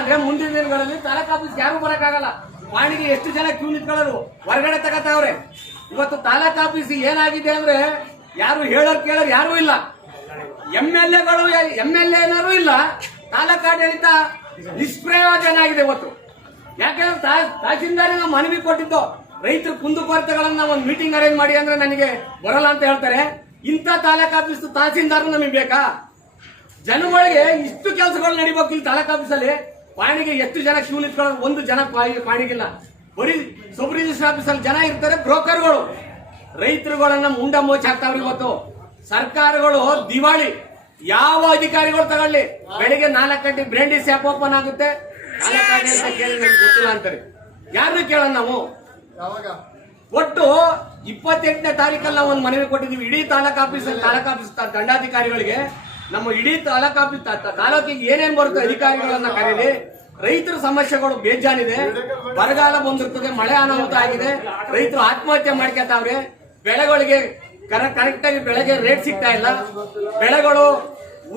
ಅಂದ್ರೆ ಮುಂದಿನ ದಿನಗಳಲ್ಲಿ ತಾಲೂಕ್ ಆಫೀಸ್ ಯಾರು ಬರಕ್ಕಾಗಲ್ಲ. ಪಾಣಿಗೆ ಎಷ್ಟು ಜನ ಕ್ಯೂ ನಿಂತ್ಕೊಳ್ಳೋರು ಹೊರಗಡೆ ತಗತಾವ್ರೆ. ಇವತ್ತು ತಾಲೂಕ್ ಆಫೀಸ್ ಏನಾಗಿದೆ ಅಂದ್ರೆ ಯಾರು ಹೇಳೋರು ಕೇಳೋರು ಯಾರು ಇಲ್ಲ. MLA ಇಲ್ಲ. ತಾಲೂಕು ಆಡಳಿತ ನಿಷ್ಪ್ರಯೋಜನ ಆಗಿದೆ ಇವತ್ತು. ಯಾಕಂದ್ರೆ ತಹಸೀಲ್ದಾರ್ ನಾವು ಮನವಿ ಕೊಟ್ಟಿದ್ದು ರೈತರ ಕುಂದುಕೊರತೆಗಳನ್ನ ಒಂದು ಮೀಟಿಂಗ್ ಅರೇಂಜ್ ಮಾಡಿ ಅಂದ್ರೆ ನನಗೆ ಬರಲ್ಲ ಅಂತ ಹೇಳ್ತಾರೆ. ಇಂಥ ತಾಲೂಕ್ ಆಫೀಸ್ ತಹಸೀಲ್ದಾರ್ ನಮಗೆ ಬೇಕಾ? ಜನಗಳಿಗೆ ಇಷ್ಟು ಕೆಲಸಗಳು ನಡಿಬೇಕು ಇಲ್ಲಿ ತಾಲೂಕ್ ಆಫೀಸಲ್ಲಿ. ಪಾಣಿಗೆ ಎಷ್ಟು ಜನ ಕ್ಯೂ ನಿಂತ್ಕೊಳ್ಳೋದು, ಒಂದು ಜನ ಪಾಣಿಗಿಲ್ಲ. ಬರೀ ಸಬ್ ರಿಜಿಸ್ಟರ್ ಆಫೀಸಲ್ಲಿ ಜನ ಇರ್ತಾರೆ, ಬ್ರೋಕರ್ಗಳು ರೈತರುಗಳನ್ನ ಮುಂಡ ಮೋಚಿ ಹಾಕ್ತಾವ್ರಿ. ಇವತ್ತು ಸರ್ಕಾರಗಳು ದಿವಾಳಿ. ಯಾವ ಅಧಿಕಾರಿಗಳು ತಗೊಳ್ಳಿ, ಬೆಳಿಗ್ಗೆ 4 ಗಂಟೆ ಬ್ರ್ಯಾಂಡಿ ಶಾಪ್ ಓಪನ್ ಆಗುತ್ತೆ, 4 ಗಂಟೆ ಅಂತ ಕೇಳಿದ್ರೆ ಗೊತ್ತಿಲ್ಲ ಅಂತಾರೆ. ಯಾರನ್ನು ಕೇಳೋಣ ನಾವು? ಒಟ್ಟು 28ನೇ ತಾರೀಕಲ್ಲಿ ನಾವು ಒಂದು ಮನವಿ ಕೊಟ್ಟಿದ್ದೀವಿ ಇಡೀ ತಾಲೂಕ್ ಆಫೀಸ್ ದಂಡಾಧಿಕಾರಿಗಳಿಗೆ. ನಮ್ಮ ಇಡೀ ತಾಲೂಕ್ ಆಫೀಸ್ ತಾಲೂಕಿಗೆ ಏನೇನ್ ಬರುತ್ತೆ ಅಧಿಕಾರಿಗಳನ್ನ ಕರೀಲಿ. ರೈತರ ಸಮಸ್ಯೆಗಳು ಬೇಜಾನಿದೆ. ಬರಗಾಲ ಬಂದಿರ್ತದೆ, ಮಳೆ ಅನಾಹುತ ಆಗಿದೆ, ರೈತರು ಆತ್ಮಹತ್ಯೆ ಮಾಡ್ಕೊತಾವ್ರೆ. ಬೆಳೆಗಳಿಗೆ ಕರೆಕ್ಟ್ ಆಗಿ ಬೆಳೆಗೆ ರೇಟ್ ಸಿಗ್ತಾ ಇಲ್ಲ, ಬೆಳೆಗಳು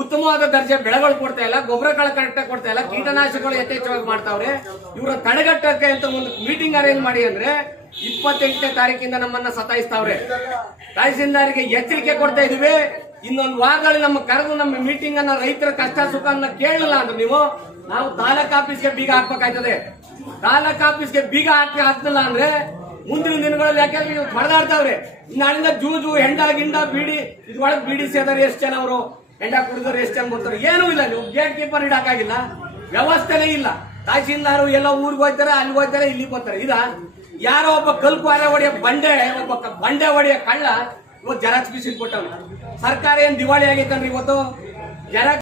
ಉತ್ತಮವಾದ ದರ್ಜೆ ಬೆಳೆಗಳು ಕೊಡ್ತಾ ಇಲ್ಲ, ಗೊಬ್ಬರಗಳು ಕರೆಕ್ಟ್ ಆಗಿ ಕೊಡ್ತಾ ಇಲ್ಲ, ಕೀಟನಾಶಕಗಳು ಯಥೇಚ್ಛವಾಗಿ ಮಾಡ್ತಾವ್ರೆ. ಇವರ ತಡೆಗಟ್ಟಕ್ಕೆ ಅಂತ ಒಂದು ಮೀಟಿಂಗ್ ಅರೇಂಜ್ ಮಾಡಿ ಅಂದ್ರೆ 28ನೇ ತಾರೀಕಿಂದ ನಮ್ಮನ್ನ ಸತಾಯಿಸ್ತಾವ್ರೆ. ತಹಸೀಲ್ದಾರಿಗೆ ಎಚ್ಚರಿಕೆ ಕೊಡ್ತಾ ಇದೀವಿ. ಇನ್ನೊಂದು ವಾರದಲ್ಲಿ ನಮ್ಮ ಕರೆದು ನಮ್ಮ ಮೀಟಿಂಗ್ ಅನ್ನ ರೈತರ ಕಷ್ಟ ಸುಖ ಕೇಳಲಿಲ್ಲ ಅಂದ್ರೆ ನಾವು ತಾಲೂಕ್ ಆಫೀಸ್ಗೆ ಬೀಗ ಹಾಕ್ಬೇಕಾಯ್ತದೆ. ತಾಲೂಕ್ ಆಫೀಸ್ಗೆ ಬೀಗ ಹಾಕ್ಲಿಲ್ಲ ಅಂದ್ರೆ ಮುಂದಿನ ದಿನಗಳಲ್ಲಿ ಯಾಕಂದ್ರೆ ನೀವು ಹೊಡೆದಾಡ್ತಾವ್ರೆ. ನಾಳಿಂದ ಜೂಜು ಹೆಂಡ ಗಿಂಡ ಬೀಡಿ ಇದ್ರೊಳಗೆ ಬೀಡಿ ಸೇದಾರೆ ಎಷ್ಟು ಜನ, ಅವರು ಹೆಂಡ ಕುಡಿದವ್ರು ಎಷ್ಟು ಜನ ಬರ್ತಾರೆ, ಏನೂ ಇಲ್ಲ. ನೀವು ಗೇಟ್ ಕೀಪರ್ ಇಡಕ್ಕಾಗಿಲ್ಲ, ವ್ಯವಸ್ಥೆನೇ ಇಲ್ಲ. ತಹಸೀಲ್ದಾರು ಎಲ್ಲ ಊರಿಗೆ ಹೋಗ್ತಾರೆ, ಅಲ್ಲಿ ಹೋಗ್ತಾರೆ, ಇಲ್ಲಿ ಬರ್ತಾರೆ. ಯಾರೋ ಒಬ್ಬ ಕಲ್ಕುವಾರೆ ಹೊಡೆಯ ಬಂಡೆ ಹೊಡೆಯ ಕಳ್ಳ ಇವತ್ತು ಜೆರಾಕ್ಸ್ ಮಿಷಿನ್ ಕೊಟ್ಟವ್ರು. ಸರ್ಕಾರ ಏನ್ ದಿವಾಳಿ ಆಗೈತನ್ರಿ ಇವತ್ತು? ಜೆರಾಕ್ಸ್